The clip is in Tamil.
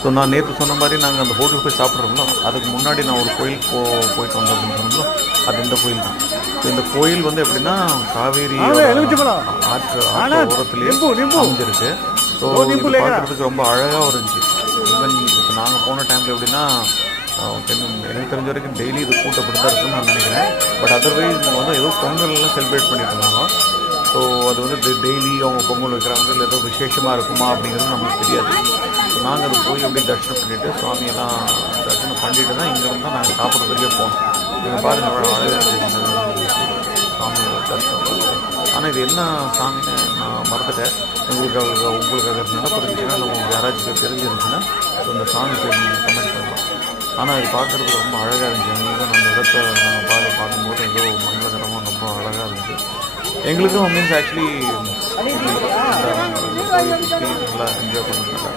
ஸோ நான் நேற்று சொன்ன மாதிரி நாங்கள் அந்த ஹோட்டல் போய் சாப்பிட்றோம்ல, அதுக்கு முன்னாடி நான் ஒரு கோயிலுக்கு போயிட்டு வந்தோம் அப்படின்னு சொன்னோம்ல, அது இந்த கோயில் தான். ஸோ இந்த கோயில் வந்து எப்படின்னா காவேரி ஆற்று ஓரத்துலேயே அமைஞ்சிருக்கு. ஸோ இது பார்க்குறதுக்கு ரொம்ப அழகாக இருந்துச்சு. ஈவன் இப்போ நாங்கள் போன டைமில் எப்படின்னா எனக்கு தெரிஞ்ச வரைக்கும் டெய்லி இது கூட்டப்பட்டு தான் இருக்குன்னு நான் நினைக்கிறேன். பட் அதர்வைஸ் வந்து ஏதோ பொங்கல்லாம் செலிப்ரேட் பண்ணிட்டு இருந்தாங்க. ஸோ அது வந்து டெய்லி அவங்க பொங்கல் வைக்கிறாங்க, இல்லை ஏதோ விசேஷமாக இருக்குமா அப்படிங்கிறது நம்மளுக்கு தெரியாது. ஸோ நாங்கள் அது போய் அப்படியே தரிசனம் பண்ணிவிட்டு சுவாமியெல்லாம் தரிசனம் பண்ணிட்டு தான் இங்கேருந்து தான் நாங்கள் சாப்பிட்றதுக்கே போனோம். நீங்கள் பாருங்கள் அவ்வளோ அழகாக இருக்குது சாமியோட தரிசனம். ஆனால் இது என்ன சாமின்னு நான் மறந்துட்டேன். உங்களுக்காக நடப்பு இருந்துச்சுன்னா இல்லை உங்களுக்கு யாராச்சும் தெரிஞ்சிருந்துச்சுன்னா ஸோ இந்த சாமி பேர் நீங்கள் கமெண்ட் பண்ணலாம். ஆனால் இது பார்க்குறதுக்கு ரொம்ப அழகாக இருந்துச்சு. எங்களுக்கும் அந்த இடத்த நாங்கள் பார்க்கும்போது ஏதோ மங்களகரமாக ரொம்ப அழகாக இருந்துச்சு. எங்களுக்கும் மீன்ஸ் ஆக்சுவலி நல்லா என்ஜாய் பண்ணுறதுனால